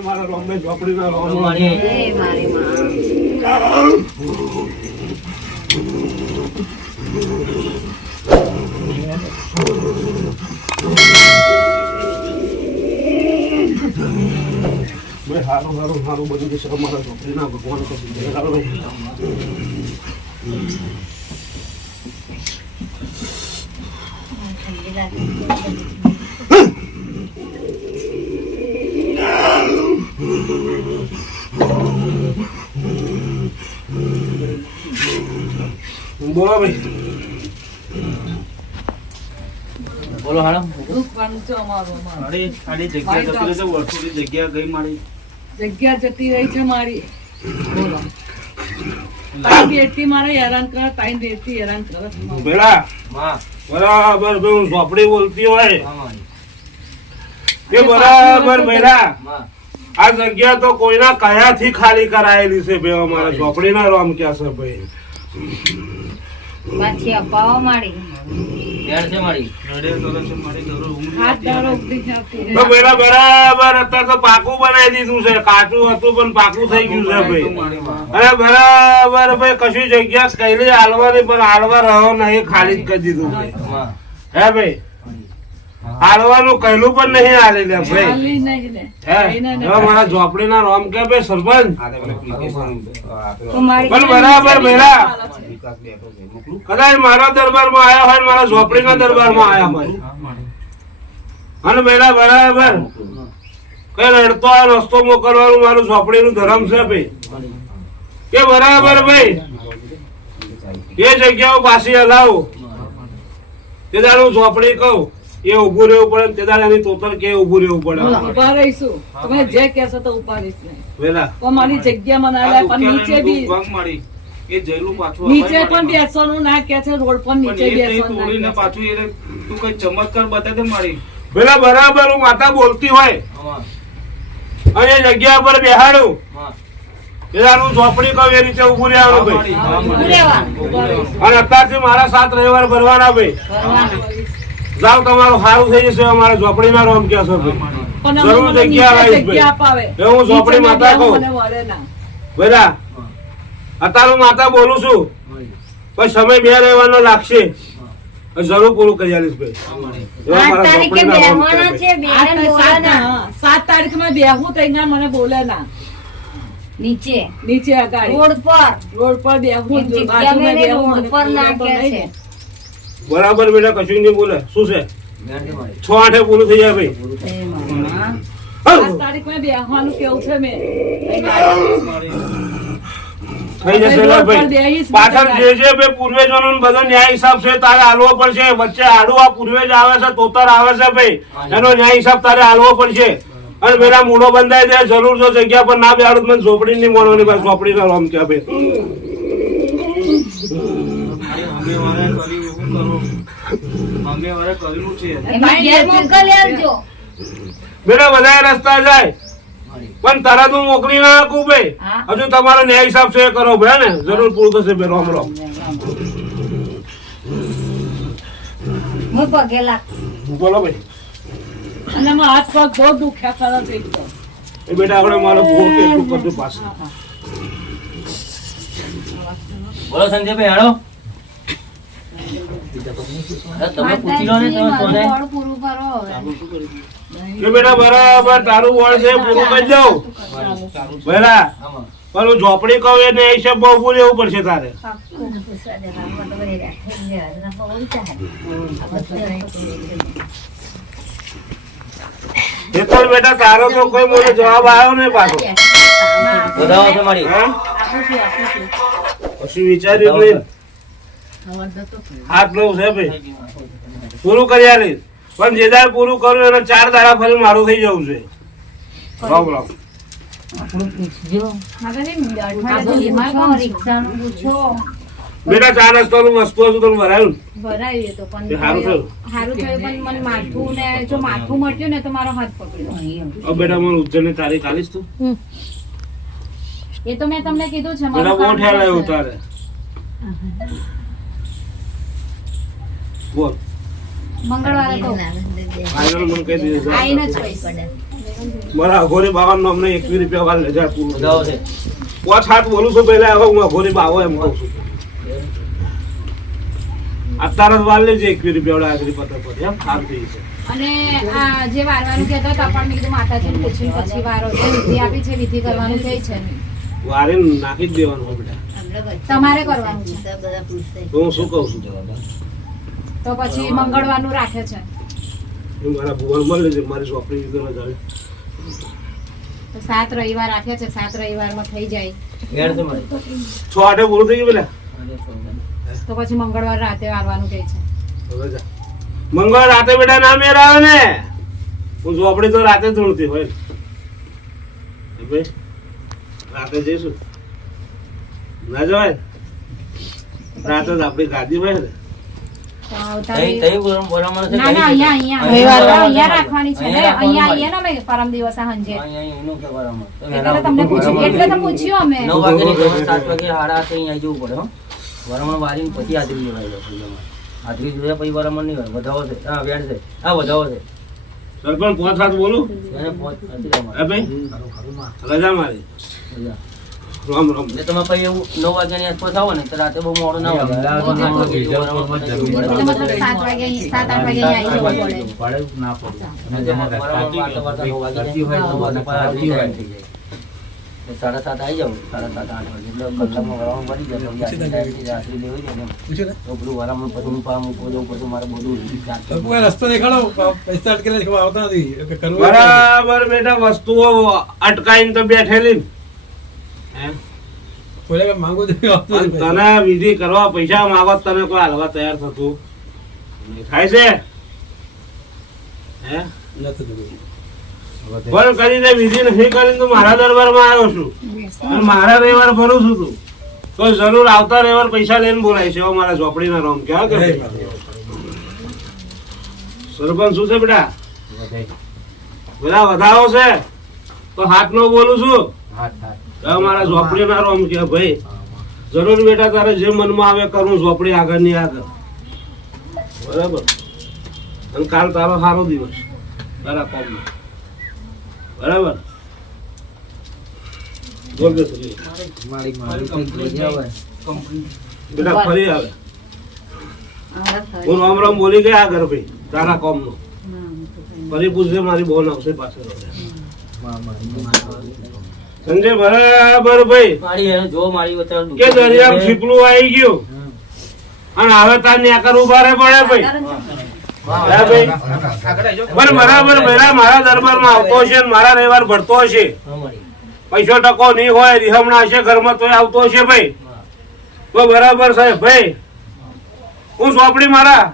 મારા રોમે ઝોપડી ના રોમ હારું હારું હારું બધું જશે અમારા ઝોપડી ના ભગવાન બોલો ભાઈ બોલો હાલો જગ્યા ગઈ મારી જગ્યા જતી રહી છે મારી બોલો તાઈ બેટી મારે હેરાન કરે તાઈ બેટી હેરાન કરે બેડા બરાબર હું ઝોપડી બોલતી હોય કે બરાબર બેડા આ જગ્યા તો કોઈના કયાથી ખાલી કરાયેલી છે ભાઈ અમારા ઝોપડી ના રોમ ક્યાં છે ભાઈ પાછી અપાવા માંડી બરાબર અત્યારે તો પાકું બનાવી દીધું છે કાચું હતું પણ પાકું થઈ ગયું છે ભાઈ અને બરાબર ભાઈ કશું જગ્યા કઈલી હાલવાની પણ હાલવા રહ્યો નહીં ખાલી જ કરી દીધું હે ભાઈ હાલવાનું કહેલું પણ નહીં હાલી લે ભાઈ મારા ઝોપડી ના રોમ કે ભાઈ સરપંચ પણ બરાબર બેરા કદાચ મારા દરબાર માં આયા હોય મારા ઝોપડી ના દરબાર માં આયા હોય અને બેરા બરાબર કઈ રડતો હોય રસ્તો મોકલવાનું મારું ઝોપડી નું ધર્મ છે ભાઈ કે બરાબર ભાઈ એ જગ્યાઓ પાછી હલાવું તે દાડું ઝોપડી કહું એ ઉભું રહેવું પડે તે દાડે એની તોતર કે ઉભું રહેવું પડે ઉભા રહીશું તમે જે કહેશો તો ઉભા રહીશું વેલા અમારી જગ્યા બનાવ્યા પણ નીચે બી એ જઈલું પાછું નીચે પણ બેસવાનું ના કે છે રોડ પર નીચે બેસવાનું તોડીને પાછું એ તું કઈ ચમત્કાર બતા દે મારી પેલા બરાબર હું માતા બોલતી હોય અને જગ્યા પર બેહાડું પેલાનું ઝોપડી કહું એ રીતે ઉભું રહેવાનું ભાઈ અને અત્યારથી મારા 7 રવિવાર ભરવાના ભાઈ જાવ તમારું સારું થઈ જશે અમારા ઝોપડી ના રોમ ક્યાં છે ભાઈ જરૂર જગ્યા લાવીશ ભાઈ હું ઝોપડી માતા કહું બરા અત્યારે હું માતા બોલું છું પણ સમય બે રહેવાનો લાગશે જરૂર પૂરું કરી આલીશ ભાઈ 7 તારીખ માં બેહું તો મને બોલે ના નીચે અગાડી રોડ પર બેહું બરાબર બેટા કશું નહીં બોલે શું છે 6-8 પૂરું થઈ જાય ભાઈ 7 તારીખ માં બેહવાનું કેવું છે મેં થઈ જશે ભાઈ પાછળ જે ભાઈ પૂર્વજોનો બધો ન્યાય હિસાબ છે તારે હાલવો પડશે વચ્ચે આડું આ પૂર્વજ આવે છે તોતર આવે છે ભાઈ એનો ન્યાય હિસાબ તારે હાલવો પડશે અને પેલા મૂળો બંધાઈ દે જરૂર જો જગ્યા પર ના બેહાડું મને ઝોપડી નહીં મળવાની ભાઈ ઝોપડી ના રોમ ક્યાં ભાઈ બેટા બધા રસ્તા જાય પણ તરત હું મોકલી ના નાખું ભાઈ હજુ તમારો ન્યાય હિસાબ છે કરો ભાઈ ને જરૂર પૂરું થશે ભાઈ રોમ રોમ બોલો ભાઈ અને હાથ પગ બહુ દુખ્યા કરે છે એ બેટા આપણે મારો ભોગ એટલું કરજો પાછું બોલો સંજયભાઈ હાલો તમે પૂછી લો ને તમે સોને કે બેટા બરાબર તારું વળ છે પૂરું કરી દઉં બરા પણ હું ઝોપડી કહું એને એ હિસાબ બહુ પૂરું રહેવું પડશે તારે એ તો બેટા તારો તો કોઈ મને જવાબ આવ્યો નહીં પાછો બધાઓ છે મારી કશું વિચાર્યું નહીં હાથ લઉં છે ભાઈ પૂરું કરી આલીશ પણ જે દાડ પૂરું કરું એને 4 દાડા ફરી મારું થઈ જવું છે રામ રામ બેટા ચા નાસ્તાનું વસ્તુ હતું તમે ભરાયું ભરાયું એ તો તે સારું થયું. સારું થયું પણ મને માથું ને જો માથું મળ્યું ને તો મારો હાથ પકડ્યો હવે બેટા મને ઉજ્જૈનની તારીખ આલીશ તું એ તો મેં તમને કીધું છે બેટા બહુ ખ્યાલ આવ્યો તારે બોલ મંગળવારે તો ફાઇનલ મને કહી દીધું આઈને જ કહીશ મારા અઘોરી બાવાનો અમને 21 રૂપિયા વાળ લેજા પૂરું બધાઓ છે પાંચ હાથ બોલું છું પહેલા હવે હું અઘોરી બાવો એમ કહું છું અત્યારે જ વાળ લેજે 21 રૂપિયા વાળા આગળ પત્ર પર એમ સારું થઈ છે અને આ જે વારવાનું કહેતા હતા પણ મેં કીધું માતાજીને પૂછીને પછી વારો છે વિધિ આપી છે વિધિ કરવાનું કહે છે વારે નાખી જ દેવાનું હોય બેટા તમારે કરવાનું છે તો હું શું કહું છું તો પછી મંગળવારનું રાખે છે એ મારા ભુવન મળે છે મારી ચોપડી વિગર જાય તો 7 રવિવાર રાખે છે 7 રવિવારમાં થઈ જાય વેણ છે મારી 6 આઠે પૂરું થઈ ગયું પેલા તો પછી મંગળવાર રાતે વારવાનું કહે છે હવે જા. મંગળ રાતે બેટા ના મેર આવે ને હું ચોપડી તો રાતે જ ધૂણતી હોય ને. એ ભાઈ રાતે જઈશું ના જવાય રાતે જ આપણી ગાદી હોય ને તો આવતા તઈ તઈ બોરામાં છે ના ના અહીંયા રાખવાની છે ને અહીંયા આવીએ ને અમે પરમ દિવસે સાંજે અહીંયા એનું કે બોરામાં એટલે તમને પૂછ્યું એટલે તો પૂછ્યું અમે 9 વાગે ની 7 વાગે હાડા થઈ અહીંયા જવું પડે હો બોરામાં વારીને પછી હાજરી લેવાય હાજરી જોયા પછી બોરામાં નહીં હોય વધાવો છે હા વેણ છે હા વધાવો છે સરપંચ પાંચ હાથ બોલું એને પહોંચ નથી એ અમારે ભાઈ રજા મારી રામ રામ એટલે તમે પછી એવું 9 વાગ્યાની આસપાસ આવો ને તો રાતે બહુ મોડું ના હોય એટલે મતલબ 7 વાગે 7-8 વાગે અહીંયા આવી જવું પડે સાડા સાત આવી જાવ 7:30 8 વાગે એટલે કલાકમાં વરામાં મળી જાય રાત્રિ લેવી જાય ને તો બધું વરામાં પછી હું પામ મૂકવા જવું પછી મારે બધું રસ્તો દેખાડો પૈસા અટકેલા છે, આવતા નથી એટલે કરવું બરાબર બેટા વસ્તુઓ અટકાઈને તો બેઠેલી ને. હે? કોઈ કઈ માંગુ તો આવતું પણ નથી. તને વિધિ કરવા પૈસા માંગો તો તને કોઈ હાલવા તૈયાર થતું નહીં. થાય છે હે નથી થતું. પણ કરીને વિધિ નથી કરીને તું મારા દરબારમાં આવ્યો છું અને મારા રવિવાર ભરું છું તું તો જરૂર આવતા રવિવાર પૈસા લઈને બોલાય છે હવે મારા ઝોપડીના રોમ ક્યાં કે સરપંચ શું છે બેટા બધા વધાવો છે તો હાથ નો બોલું છું હવે મારા ઝોપડીના રોમ કે ભાઈ જરૂર બેટા તારે જે મનમાં આવે કરું ઝોપડી આગળ ની આગળ બરાબર અને કાલ તારો સારો દિવસ તારા કોમનો બરાબર બોલ દે સુનિલ. બેટા ફરી આવે હું રામ રામ બોલી ગયા આગળ ભાઈ તારા કોમનો ફરી પૂછજે મારી બોન આવશે પાછળ સંજય બરાબર ભાઈ મારી એને જો મારી વચ્ચે કે દરિયામાં છીપલું આવી ગયું અને હવે તાર ન્યાકર ઉભા રહે પડે ભાઈ હા ભાઈ પણ બરાબર બેરા મારા દરબારમાં આવતો હશે ને મારા રવિવાર ભરતો હશે પૈસો ટકો નહીં હોય રિહમણા હશે ઘરમાં તોય આવતો હશે ભાઈ તો બરાબર સાહેબ ભાઈ હું ચોપડી મારા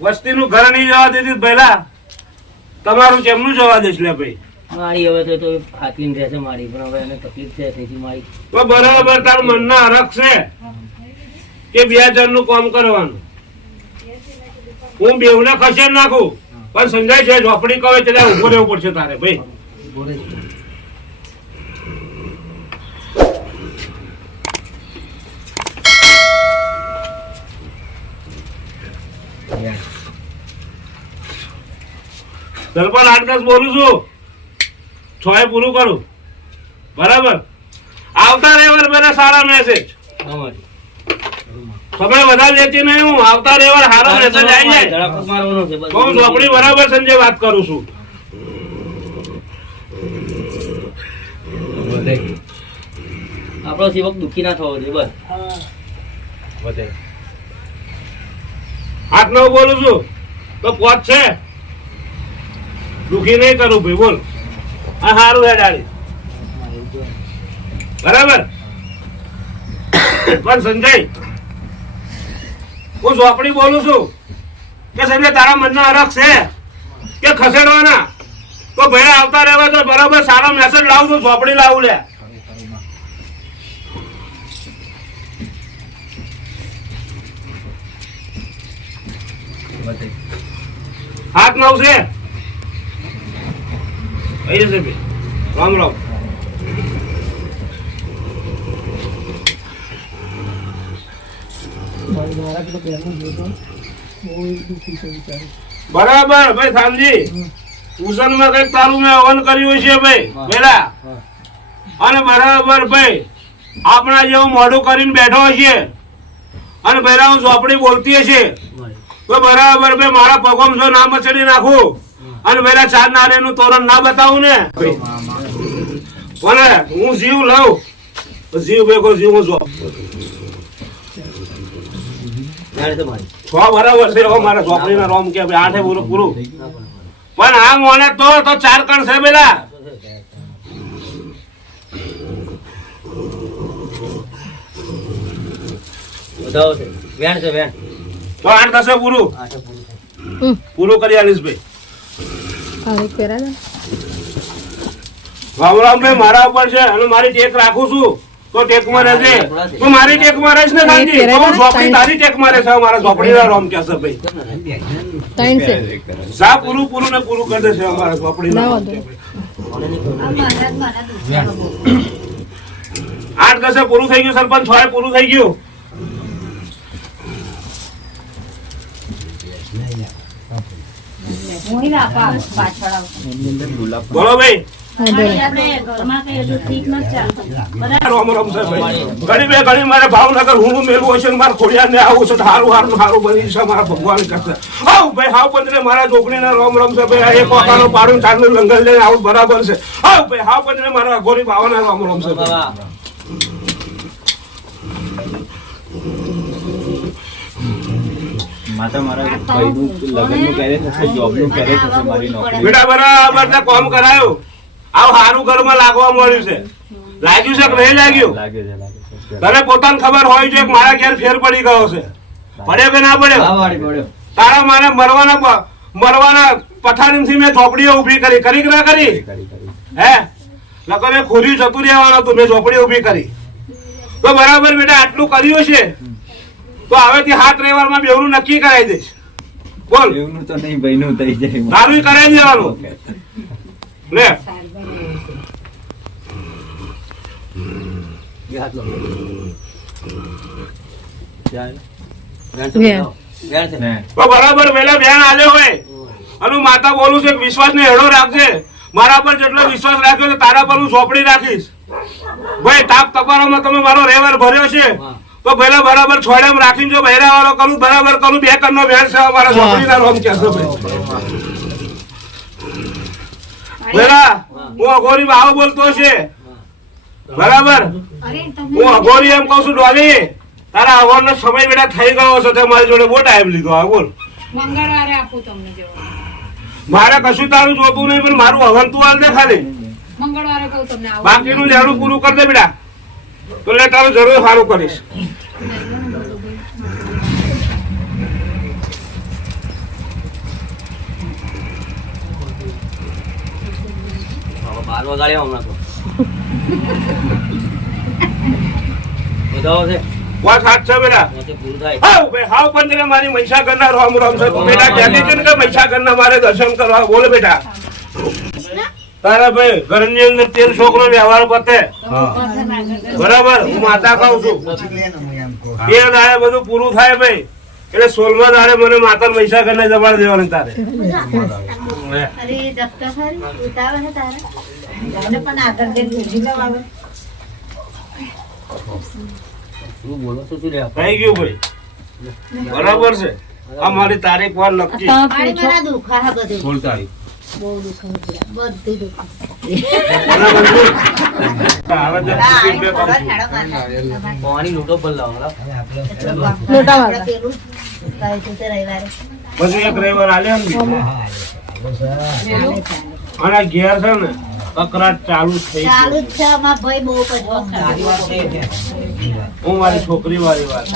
વસ્તીનું ઘર નહીં જવા દેતી પહેલા તમારું કેમનું જવા દઈશ લે ભાઈ મારી હવે તો હાથીને રહેશે મારી પણ હવે એને તકલીફ છે તેથી મારી તો બરાબર તાર મનના હરખ છે કે 2 જણનું કામ કરવાનું હું બેવને ખસેડ નાખું પણ સંજય છે ઝોપડી કહે ત્યારે ઉભો રહેવું પડશે તારે ભાઈ સરપંચ 8-10 બોલું છું 6 પૂરું કરું બરાબર આવતા રવિવાર બધા સારા મેસેજ ખબર વધારે દેતી નહીં હું આવતા રવિવાર સારો મેસેજ આવી જાય ધડાકો મારવાનો છે બસ. હું ઝોપડી બરાબર સંજય વાત કરું છું આપણો સેવક દુઃખી ના થવો જોઈએ બસ 8-9 બોલું છું તો પોત છે દુખી નહીં કરું ભાઈ બોલ આ સારું હે ડાળી બરાબર પણ સંજય હું ઝોપડી બોલું છું કે સંજય તારા મનના હરખ છે કે ખસેડવાના તો ભાઈ આવતા રહેવા તો બરાબર સારો મેસેજ લાવું છું ઝોપડી લાવું લે હાથ નવ છે અહીં જશે ભાઈ રામ રામ બરાબર ભાઈ સામજી ટ્યુશનમાં કઈક તારું મેં હવન કર્યું છે ભાઈ પેલા અને બરાબર ભાઈ આપણા જેવું મોઢું કરીને બેઠો છે અને પેલા હું ચોપડી બોલતી હશે તો બરાબર ભાઈ મારા પગોમ જો ના મચડી નાખું અને પેલા ચાર નારિયેળનું તોરણ ના બતાવું ને બોલે હું જીવ લઉં તો જીવ ભેગો જીવ હું જો બરાબર છે મારા ચોપડી ના રોમ કે આઠે પૂરું પૂરું પણ આ મોને તો 4 કણ છે પેલા તો 8 થશે પૂરું પૂરું કરી આલીશ ભાઈ રામ ભાઈ મારા ઉપર છે અને મારી ટેક રાખું છું તો ટેકમાં રહેશે તો મારી ટેકમાં રહીશ ને ગાંધી તો ચોપડી તારી ટેકમાં રહેશે મારા ચોપડીના રોમ કે છે ભાઈ સા પૂરું પૂરું ને પૂરું કરી દેશે અમારા ચોપડીના રોમ કે ભાઈ 8 થશે પૂરું થઈ ગયું સરપંચ 6 પૂરું થઈ ગયું બોલો ભાઈ રામ રામ છે ભાઈ ઘણી મારે ભાવનગર હું મેળવું હશે મારા ખોડિયા ને આવું છે સારું સારું સારું બની છે મારા ભગવાન કરશે આવ ભાઈ હાવ પંદરે મારા છોકરીના રામ રામ છે ભાઈ એક પોતાનો પાડું ચાંદનું લંગર લઈને આવું બરાબર છે આવ ભાઈ હાવ પંદરે મારા ગોરી ભાવના રામ રામ છે બેટા બરાબર કામ કરાયું આવ સારું ઘરમાં લાગવા મળ્યું છે લાગ્યું છે કે નહીં લાગ્યું તને પોતાને ખબર હોય છે કે મારા ઘેર ફેર પડી ગયો છે પડ્યો કે ના પડ્યો તારા મારે મરવાના પથારીથી મેં ઝોપડીઓ ઉભી કરી કે ના કરી હે નકર મેં ખોરી જતું રહેવાનું હતું મેં ઝોપડી ઉભી કરી તો બરાબર બેટા આટલું કર્યું છે તો હવેથી 7 રવિવારમાં બેવનું નક્કી કરાવી દઈશ બોલ તો નહીં ભાઈનું થઈ જાય તારું કરાવી દેવાનું લે બરાબર પેલા બેન આલ્યો હોય અને માતા બોલું છે વિશ્વાસ ને હેડો રાખજે મારા પર જેટલો વિશ્વાસ રાખ્યો છે તારા પર હું ચોપડી રાખીશ ભાઈ તાપ તપારામાં તમે મારો રેવર ભર્યો છે તો પેલા બરાબર છોડ્યામાં રાખીને જો બહેરા વાળો કરું બરાબર કરું 2 કણનો ભેળ છે મારા ચોપડીના રોમ કે છે પેલા હું અઘોરી આવો બોલતો છે બરાબર હું અઘોરી એમ કઉ છું ડોલી તારા અઘોરનો સમય બેટા થઈ ગયો છે તે મારી જોડે બહુ ટાઈમ લીધો આ બોલ મંગળવારે આપું તમને જેવો મારે કશું તારું જોતું નહીં પણ મારું હવન તું હાલ દે ખાલી મંગળવારે કહું તમને આવું બાકીનું જરૂર પૂરું કરી દે બેટા તો લે તારું જરૂર સારું કરીશ વાત સાચ છે બેટા હાવ ભાઈ હાવ પંદરે મારી મહીસાગરના રામ રામ છે બેટા કહેતી છે ને કે મહીસાગરના મારે દર્શન કરવા બોલે બેટા તારા ભાઈ ઘરની અંદર 13 છોકરો વ્યવહાર પતે બરાબર હું માતા કહું છું 2 દાડે બધું પૂરું થાય ભાઈ એટલે 16મા દાડે મને માતા મહીસાગરને જમાડ દેવાનું તારે થઈ ગયું ભાઈ બરાબર છે આ મારી તારીખ વાર નક્કી 16 તારીખ પછી એક રવિવાર આલ્યા ને અને ઘેર છે ને કકરાટ ચાલુ થઈ હું મારી છોકરી વાળી વાત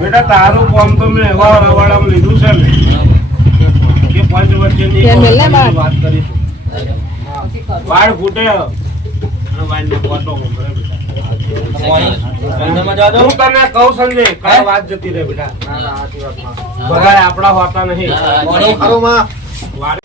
બેટા તારું કામ તો મેં એવા રવાડામાં લીધું છે ને કે 5 વચ્ચેની વાત કરીશું વાળ ફૂટે અને વાઈનને બોટો મોકલે બેટા. સંજયમાં જવા દો. હું તને કહું સંજય, કાંઈ વાત જતી રહે બેટા. ના, ના, આથી વાત ના. બધાય આપણા હોતા નહીં. મોડી. વારે